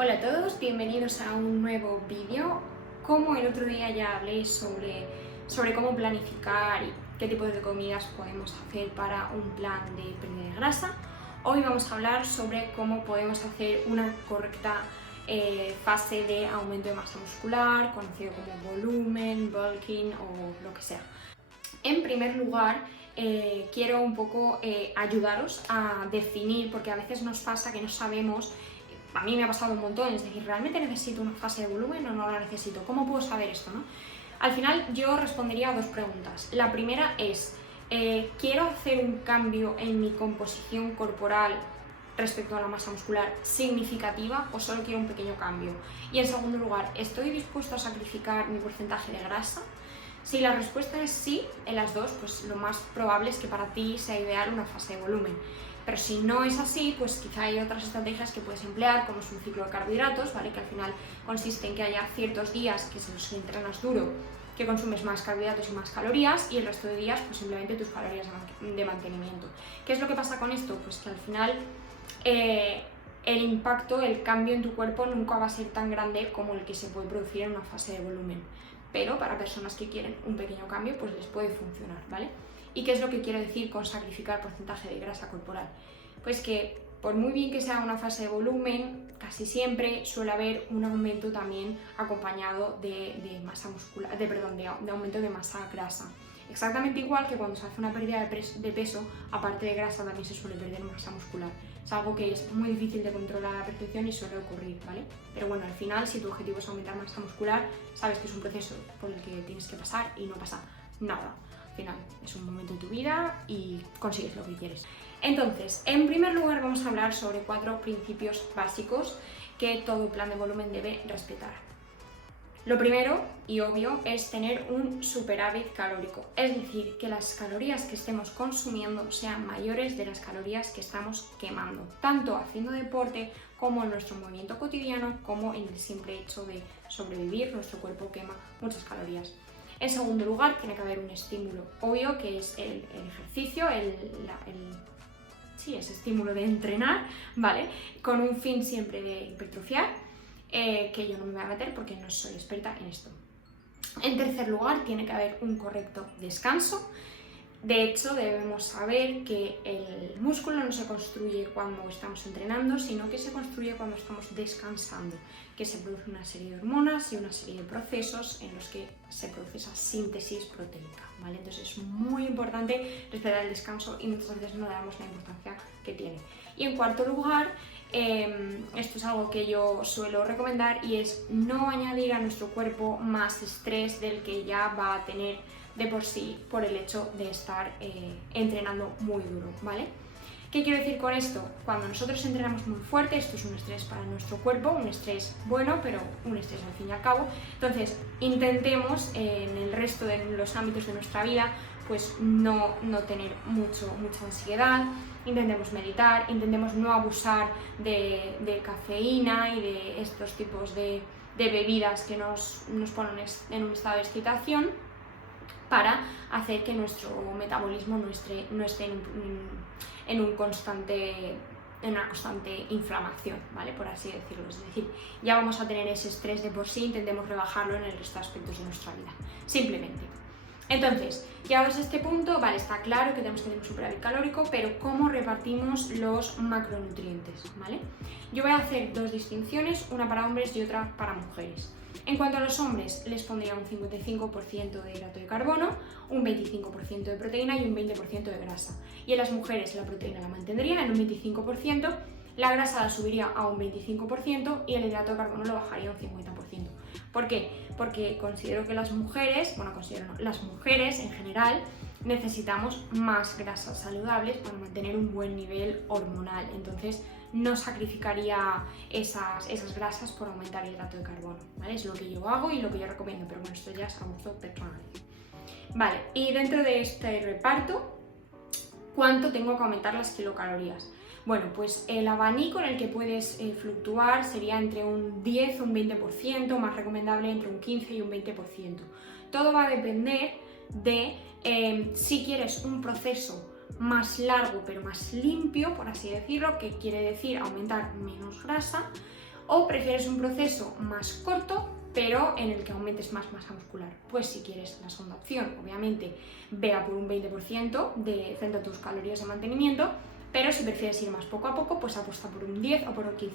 Hola a todos, bienvenidos a un nuevo vídeo. Como el otro día ya hablé sobre cómo planificar y qué tipo de comidas podemos hacer para un plan de pérdida de grasa, hoy vamos a hablar sobre cómo podemos hacer una correcta fase de aumento de masa muscular, conocido como volumen, bulking o lo que sea. En primer lugar, quiero un poco ayudaros a definir, porque a veces nos pasa que no sabemos. A mí me ha pasado un montón, es decir, ¿realmente necesito una fase de volumen o no la necesito? ¿Cómo puedo saber esto, no? Al final yo respondería a dos preguntas. La primera es, ¿quiero hacer un cambio en mi composición corporal respecto a la masa muscular significativa o solo quiero un pequeño cambio? Y en segundo lugar, ¿estoy dispuesto a sacrificar mi porcentaje de grasa? Si la respuesta es sí, en las dos, pues lo más probable es que para ti sea ideal una fase de volumen. Pero si no es así, pues quizá hay otras estrategias que puedes emplear, como es un ciclo de carbohidratos, ¿vale? Que al final consiste en que haya ciertos días que si entrenas duro, que consumes más carbohidratos y más calorías, y el resto de días, pues simplemente tus calorías de mantenimiento. ¿Qué es lo que pasa con esto? Pues que al final el impacto, el cambio en tu cuerpo nunca va a ser tan grande como el que se puede producir en una fase de volumen. Pero para personas que quieren un pequeño cambio, pues les puede funcionar, ¿vale? ¿Y qué es lo que quiero decir con sacrificar porcentaje de grasa corporal? Pues que por muy bien que sea una fase de volumen, casi siempre suele haber un aumento también acompañado de masa muscular, de aumento de masa grasa. Exactamente igual que cuando se hace una pérdida de peso, aparte de grasa también se suele perder masa muscular. Es algo que es muy difícil de controlar a la perfección y suele ocurrir, ¿vale? Pero bueno, al final, si tu objetivo es aumentar masa muscular, sabes que es un proceso por el que tienes que pasar y no pasa nada. Al final, es un momento de tu vida y consigues lo que quieres. Entonces, en primer lugar vamos a hablar sobre 4 principios básicos que todo plan de volumen debe respetar. Lo primero y obvio es tener un superávit calórico, es decir, que las calorías que estemos consumiendo sean mayores de las calorías que estamos quemando, tanto haciendo deporte como en nuestro movimiento cotidiano, como en el simple hecho de sobrevivir, nuestro cuerpo quema muchas calorías. En segundo lugar, tiene que haber un estímulo obvio, que es el ejercicio, ese estímulo de entrenar, ¿vale? Con un fin siempre de hipertrofiar. Que yo no me voy a meter porque no soy experta en esto. En tercer lugar, tiene que haber un correcto descanso. De hecho, debemos saber que el músculo no se construye cuando estamos entrenando, sino que se construye cuando estamos descansando, que se produce una serie de hormonas y una serie de procesos en los que se produce esa síntesis proteica, ¿vale? Entonces es muy importante respetar el descanso y muchas veces no le damos la importancia que tiene. Y en cuarto lugar, esto es algo que yo suelo recomendar y es no añadir a nuestro cuerpo más estrés del que ya va a tener de por sí por el hecho de estar entrenando muy duro, ¿vale? ¿Qué quiero decir con esto? Cuando nosotros entrenamos muy fuerte, esto es un estrés para nuestro cuerpo, un estrés bueno, pero un estrés al fin y al cabo. Entonces, intentemos en el resto de los ámbitos de nuestra vida, pues no tener mucha ansiedad, intentemos meditar, intentemos no abusar de cafeína y de estos tipos de bebidas que nos ponen en un estado de excitación, para hacer que nuestro metabolismo no esté en una constante inflamación, ¿vale? Por así decirlo. Es decir, ya vamos a tener ese estrés de por sí, intentemos rebajarlo en el resto de aspectos de nuestra vida, simplemente. Entonces, llegados a este punto, vale, está claro que tenemos que tener un superávit calórico, pero ¿cómo repartimos los macronutrientes? ¿Vale? Yo voy a hacer dos distinciones, una para hombres y otra para mujeres. En cuanto a los hombres, les pondría un 55% de hidrato de carbono, un 25% de proteína y un 20% de grasa. Y en las mujeres la proteína la mantendría en un 25%, la grasa la subiría a un 25% y el hidrato de carbono lo bajaría a un 50%. ¿Por qué? Porque considero que las mujeres en general necesitamos más grasas saludables para mantener un buen nivel hormonal. Entonces no sacrificaría esas grasas por aumentar el hidrato de carbono, ¿vale? Es lo que yo hago y lo que yo recomiendo, pero bueno, esto ya es a gusto personal. Vale, y dentro de este reparto, ¿cuánto tengo que aumentar las kilocalorías? Bueno, pues el abanico en el que puedes fluctuar sería entre un 10 o un 20%, más recomendable entre un 15 y un 20%. Todo va a depender de si quieres un proceso más largo pero más limpio, por así decirlo, que quiere decir aumentar menos grasa, ¿O prefieres un proceso más corto, pero en el que aumentes más masa muscular? Pues si quieres la segunda opción, obviamente ve a por un 20% frente a tus calorías de mantenimiento, pero si prefieres ir más poco a poco, pues apuesta por un 10 o por un 15%.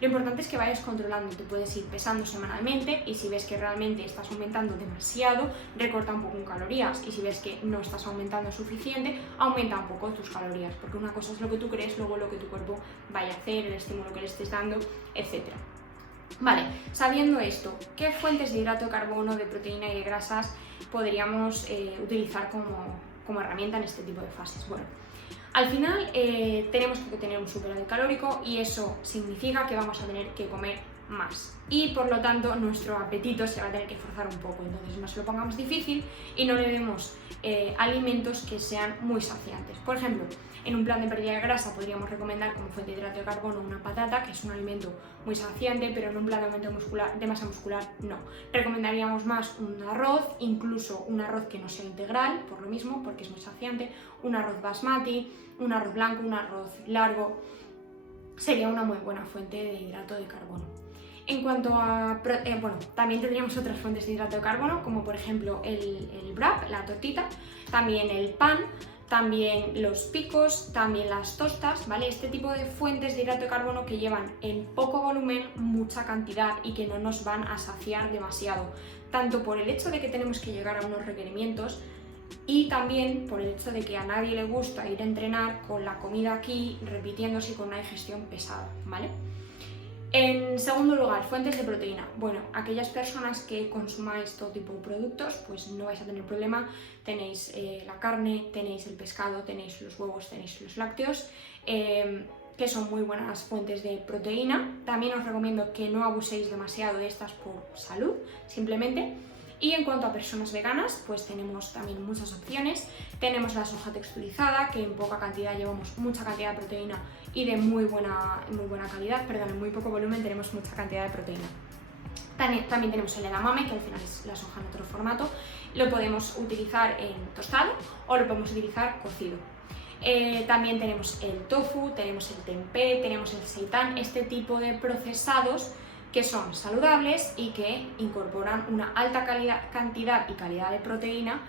Lo importante es que vayas controlando, te puedes ir pesando semanalmente y si ves que realmente estás aumentando demasiado, recorta un poco en calorías, y si ves que no estás aumentando suficiente, aumenta un poco tus calorías, porque una cosa es lo que tú crees, luego lo que tu cuerpo vaya a hacer, el estímulo que le estés dando, etc. Vale, sabiendo esto, ¿qué fuentes de hidrato de carbono, de proteína y de grasas podríamos utilizar como herramienta en este tipo de fases? Bueno, al final tenemos que tener un superávit calórico y eso significa que vamos a tener que comer más y por lo tanto nuestro apetito se va a tener que forzar un poco, entonces no se lo pongamos difícil y no le demos alimentos que sean muy saciantes. Por ejemplo, en un plan de pérdida de grasa podríamos recomendar como fuente de hidrato de carbono una patata, que es un alimento muy saciante, pero en un plan de aumento de masa muscular no. Recomendaríamos más un arroz, incluso un arroz que no sea integral, por lo mismo, porque es muy saciante, un arroz basmati, un arroz blanco, un arroz largo, sería una muy buena fuente de hidrato de carbono. En cuanto a... bueno, también tendríamos otras fuentes de hidrato de carbono, como por ejemplo el wrap, la tortita, también el pan, también los picos, también las tostas, ¿vale? Este tipo de fuentes de hidrato de carbono que llevan en poco volumen mucha cantidad y que no nos van a saciar demasiado, tanto por el hecho de que tenemos que llegar a unos requerimientos y también por el hecho de que a nadie le gusta ir a entrenar con la comida aquí repitiéndose y con una digestión pesada, ¿vale? En segundo lugar, fuentes de proteína. Bueno, aquellas personas que consumáis todo tipo de productos, pues no vais a tener problema. Tenéis la carne, tenéis el pescado, tenéis los huevos, tenéis los lácteos, que son muy buenas fuentes de proteína. También os recomiendo que no abuséis demasiado de estas por salud, simplemente. Y en cuanto a personas veganas, pues tenemos también muchas opciones. Tenemos la soja texturizada, que en poca cantidad llevamos mucha cantidad de proteína y de muy buena calidad, perdón, en muy poco volumen tenemos mucha cantidad de proteína. También tenemos el edamame, que al final es la soja en otro formato. Lo podemos utilizar en tostado o lo podemos utilizar cocido. También tenemos el tofu, tenemos el tempeh, tenemos el seitán, este tipo de procesados que son saludables y que incorporan una alta cantidad y calidad de proteína,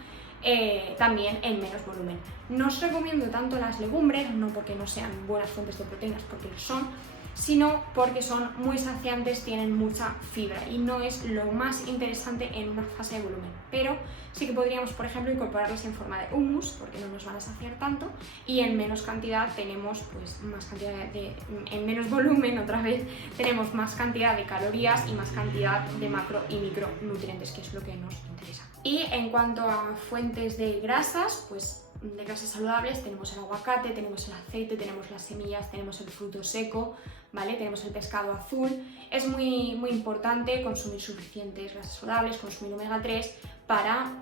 también en menos volumen. No os recomiendo tanto las legumbres, no porque no sean buenas fuentes de proteínas, porque lo son, sino porque son muy saciantes, tienen mucha fibra y no es lo más interesante en una fase de volumen, pero sí que podríamos, por ejemplo, incorporarlos en forma de hummus, porque no nos van a saciar tanto y en menos cantidad tenemos pues más cantidad en menos volumen, otra vez, tenemos más cantidad de calorías y más cantidad de macro y micronutrientes, que es lo que nos interesa. Y en cuanto a fuentes de grasas, pues de grasas saludables tenemos el aguacate, tenemos el aceite, tenemos las semillas, tenemos el fruto seco, ¿vale? Tenemos el pescado azul. Es muy importante consumir suficientes grasas saludables, consumir omega 3 para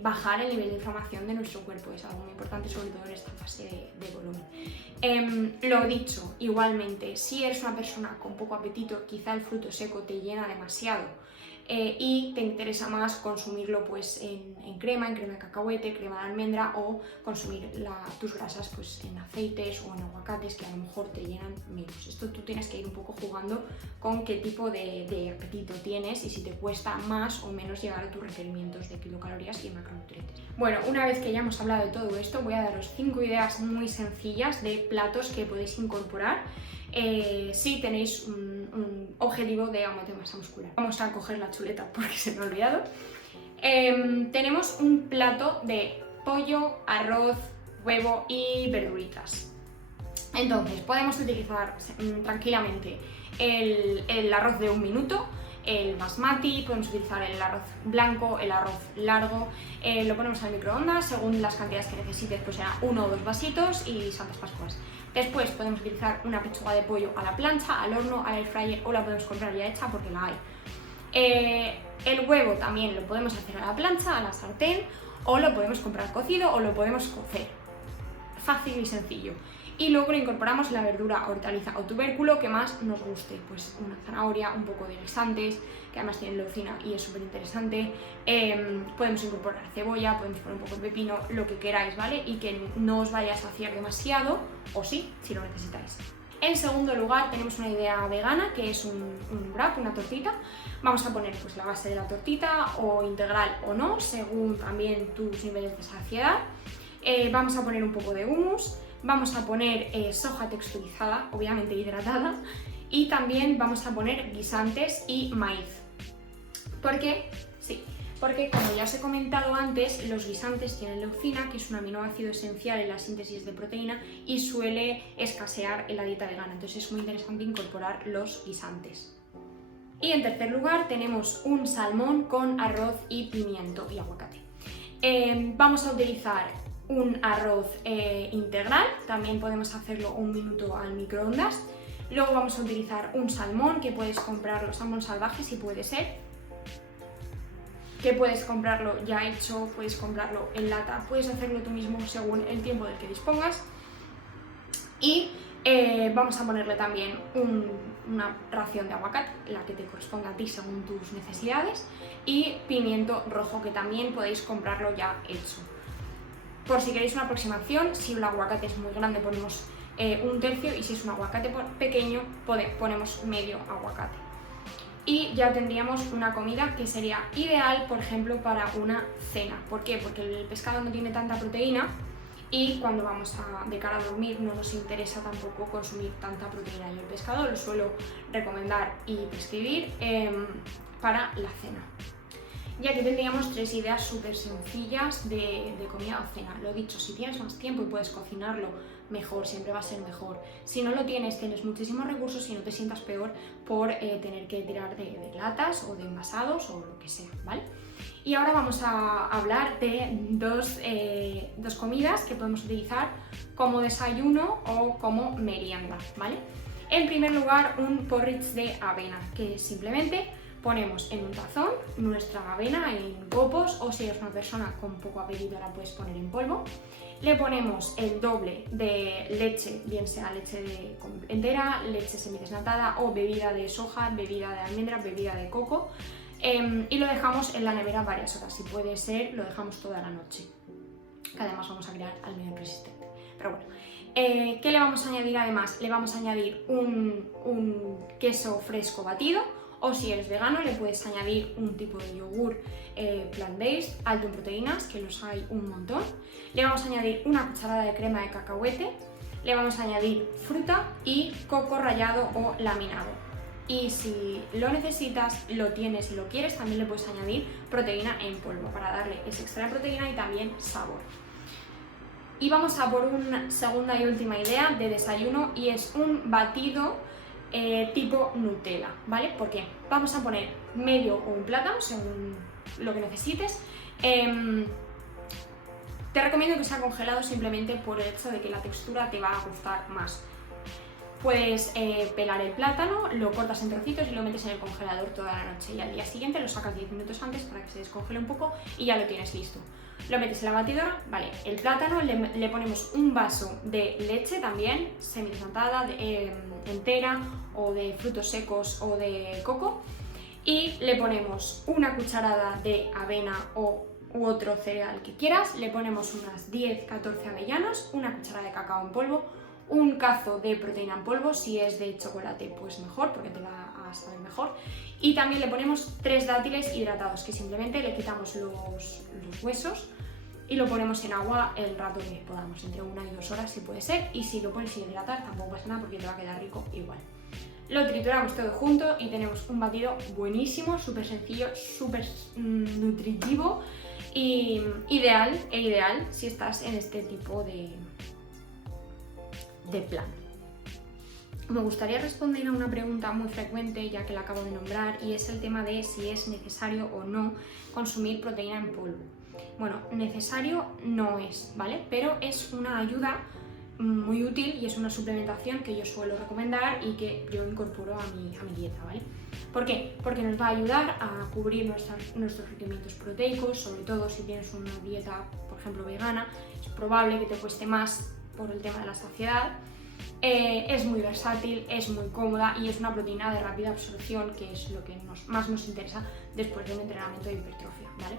bajar el nivel de inflamación de nuestro cuerpo. Es algo muy importante, sobre todo en esta fase de volumen. Lo dicho, igualmente, si eres una persona con poco apetito, quizá el fruto seco te llena demasiado y te interesa más consumirlo pues en crema de cacahuete, crema de almendra, o consumir tus grasas pues en aceites o en aguacates, que a lo mejor te llenan menos. Esto tú tienes que ir un poco jugando con qué tipo de apetito tienes y si te cuesta más o menos llegar a tus requerimientos de kilocalorías y macronutrientes. Bueno, una vez que ya hemos hablado de todo esto, voy a daros 5 ideas muy sencillas de platos que podéis incorporar si tenéis un objetivo de aumento de masa muscular. Vamos a coger la chuleta porque se me ha olvidado. Tenemos un plato de pollo, arroz, huevo y verduritas. Entonces, podemos utilizar tranquilamente el arroz de 1 minuto, el basmati, podemos utilizar el arroz blanco, el arroz largo, lo ponemos al microondas según las cantidades que necesites, pues será 1 o 2 vasitos y santas pascuas. Después podemos utilizar una pechuga de pollo a la plancha, al horno, al air fryer, o la podemos comprar ya hecha porque la hay. El huevo también lo podemos hacer a la plancha, a la sartén, o lo podemos comprar cocido o lo podemos cocer. Fácil y sencillo. Y luego le incorporamos la verdura, hortaliza o tubérculo que más nos guste, pues una zanahoria, un poco de guisantes, que además tienen leucina y es súper interesante. Podemos incorporar cebolla, podemos poner un poco de pepino, lo que queráis, ¿vale? Y que no os vaya a saciar demasiado, o sí, si lo necesitáis. En segundo lugar tenemos una idea vegana, que es un wrap, una tortita. Vamos a poner pues la base de la tortita, o integral o no, según también tus niveles de saciedad. Vamos a poner un poco de hummus, vamos a poner soja texturizada, obviamente hidratada, y también vamos a poner guisantes y maíz. ¿Por qué? Sí, porque como ya os he comentado antes, los guisantes tienen leucina, que es un aminoácido esencial en la síntesis de proteína y suele escasear en la dieta vegana, entonces es muy interesante incorporar los guisantes. Y en tercer lugar tenemos un salmón con arroz y pimiento y aguacate. Vamos a utilizar un arroz integral, también podemos hacerlo 1 minuto al microondas. Luego vamos a utilizar un salmón, que puedes comprarlo, salmón salvaje si puede ser, que puedes comprarlo ya hecho, puedes comprarlo en lata, puedes hacerlo tú mismo según el tiempo del que dispongas. Y vamos a ponerle también una ración de aguacate, la que te corresponda a ti según tus necesidades, y pimiento rojo, que también podéis comprarlo ya hecho. Por si queréis una aproximación, si el aguacate es muy grande ponemos 1/3, y si es un aguacate pequeño ponemos medio aguacate. Y ya tendríamos una comida que sería ideal, por ejemplo, para una cena. ¿Por qué? Porque el pescado no tiene tanta proteína y cuando vamos de cara a dormir no nos interesa tampoco consumir tanta proteína. Yo el pescado lo suelo recomendar y prescribir para la cena. Y aquí tendríamos 3 ideas súper sencillas de comida o cena. Lo dicho, si tienes más tiempo y puedes cocinarlo, mejor, siempre va a ser mejor. Si no lo tienes, tienes muchísimos recursos y no te sientas peor por tener que tirar de latas o de envasados o lo que sea, ¿vale? Y ahora vamos a hablar de dos comidas que podemos utilizar como desayuno o como merienda, ¿vale? En primer lugar, un porridge de avena, que simplemente ponemos en un tazón nuestra avena en copos, o si eres una persona con poco apetito la puedes poner en polvo. Le ponemos el doble de leche, bien sea leche entera, leche semidesnatada o bebida de soja, bebida de almendra, bebida de coco, y lo dejamos en la nevera varias horas. Si puede ser, lo dejamos toda la noche, que además vamos a crear almidón resistente. Pero bueno, ¿qué le vamos a añadir además? Le vamos a añadir un queso fresco batido, o si eres vegano le puedes añadir un tipo de yogur plant-based, alto en proteínas, que los hay un montón. Le vamos a añadir una cucharada de crema de cacahuete, le vamos a añadir fruta y coco rallado o laminado. Y si lo necesitas, lo tienes y lo quieres, también le puedes añadir proteína en polvo para darle ese extra de proteína y también sabor. Y vamos a por una segunda y última idea de desayuno, y es un batido tipo Nutella, ¿vale? Porque vamos a poner medio o un plátano, según lo que necesites. Te recomiendo que sea congelado simplemente por el hecho de que la textura te va a gustar más. Puedes pelar el plátano, lo cortas en trocitos y lo metes en el congelador toda la noche, y al día siguiente lo sacas 10 minutos antes para que se descongele un poco y ya lo tienes listo. Lo metes en la batidora, vale, el plátano le ponemos un vaso de leche también, semidesnatada, entera, o de frutos secos o de coco, y le ponemos una cucharada de avena u otro cereal que quieras, le ponemos unas 10-14 avellanas, una cucharada de cacao en polvo, un cazo de proteína en polvo, si es de chocolate pues mejor porque te va a saber mejor, y también le ponemos 3 dátiles hidratados, que simplemente le quitamos los huesos y lo ponemos en agua el rato que podamos, entre 1 y 2 horas si puede ser, y si lo pones sin hidratar tampoco pasa nada porque te va a quedar rico igual. Lo trituramos todo junto y tenemos un batido buenísimo, súper sencillo, súper nutritivo y ideal si estás en este tipo de plan. Me gustaría responder a una pregunta muy frecuente, ya que la acabo de nombrar, y es el tema de si es necesario o no consumir proteína en polvo. Bueno, necesario no es, ¿vale? Pero es una ayuda muy útil y es una suplementación que yo suelo recomendar y que yo incorporo a mi dieta, ¿vale? ¿Por qué? Porque nos va a ayudar a cubrir nuestros requerimientos proteicos, sobre todo si tienes una dieta, por ejemplo, vegana. Es probable que te cueste más por el tema de la saciedad. Es muy versátil, es muy cómoda y es una proteína de rápida absorción, que es lo que más nos interesa después de un entrenamiento de hipertrofia, ¿vale?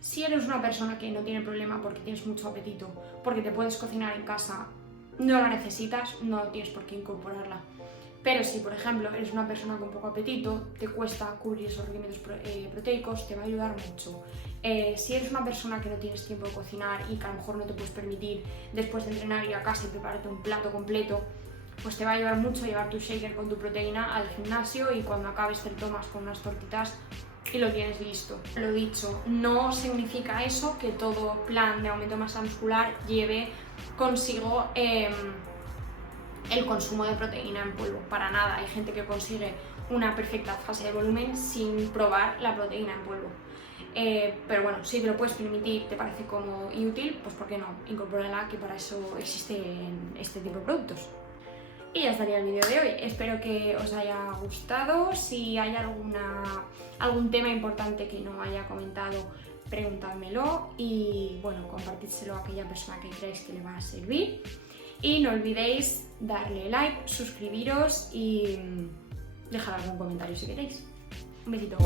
Si eres una persona que no tiene problema porque tienes mucho apetito, porque te puedes cocinar en casa no lo necesitas, no tienes por qué incorporarla. Pero si, por ejemplo, eres una persona con poco apetito, te cuesta cubrir esos requerimientos proteicos, te va a ayudar mucho. Si eres una persona que no tienes tiempo de cocinar y que a lo mejor no te puedes permitir después de entrenar ir a casa y prepararte un plato completo, pues te va a ayudar mucho llevar tu shaker con tu proteína al gimnasio y cuando acabes te lo tomas con unas tortitas y lo tienes listo. Lo dicho, no significa eso que todo plan de aumento de masa muscular lleve consigo el consumo de proteína en polvo, para nada. Hay gente que consigue una perfecta fase de volumen sin probar la proteína en polvo. Pero bueno, si te lo puedes permitir, te parece cómodo y útil, pues ¿por qué no? Incorpórala, que para eso existen este tipo de productos. Y ya estaría el vídeo de hoy. Espero que os haya gustado. Si hay algún tema importante que no haya comentado, preguntádmelo y bueno, compartídselo a aquella persona que creáis que le va a servir. Y no olvidéis darle like, suscribiros y dejar algún comentario si queréis. Un besito.